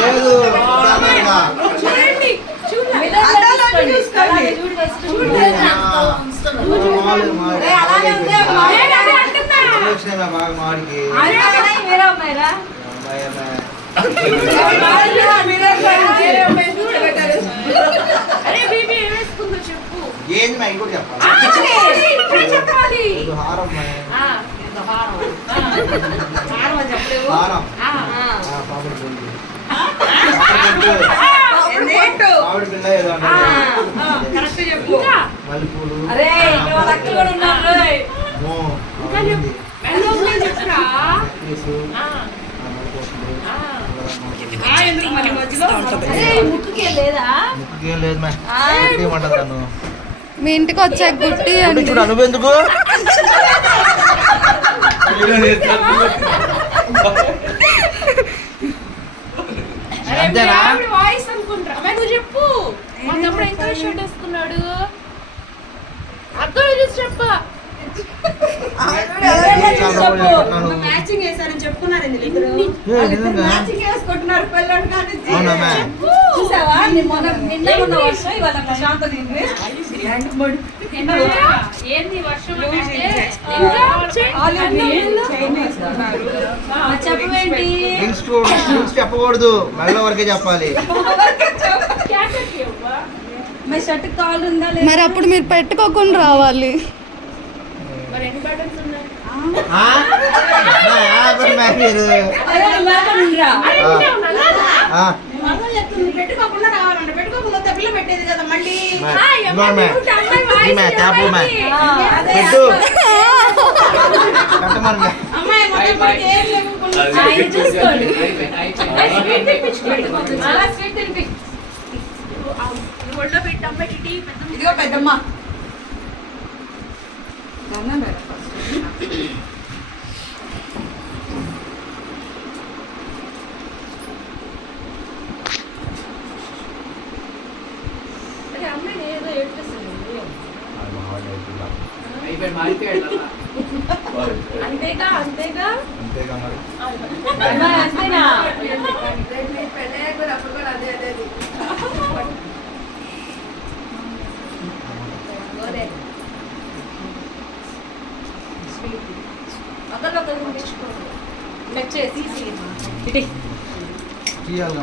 లేదు బాగా మాడికి ఏంది మా ఇంకోటి చెప్పాలి హారం హారం ఆవిడ పిల్ల ఏదో మల్లెపూలు ముక్కుకేం లేదు ఏమంటది నన్ను మీ ఇంటికి వచ్చాక గుట్టి చూడ నువ్వెందుకు అంతేనా వాయిస్ అనుకుంటా నువ్వు చెప్పు మా తమ్ముడు ఎంత షర్ట్ వేసుకున్నాడు అర్థం చెప్ప మ్యాచింగ్ వేసారని చెప్పుకున్నారు చూసావా నిన్న ఉన్న వర్షం ఇవాళ ప్రశాంతత ఏంది వర్షం చెప్పకూడదు మెల్ల వరకే చెప్పాలి మరి అప్పుడు మీరు పెట్టుకోకుండా రావాలి పెట్టుకోకుండా రావాలంటే పెట్టుకోకుండా తెప్పలు పెట్టేది కదా మళ్ళీ ఇదిగో పెద్దమ్మ అంతేగా అంతేగా అంతేగా మరి అంతేనా తీయాలి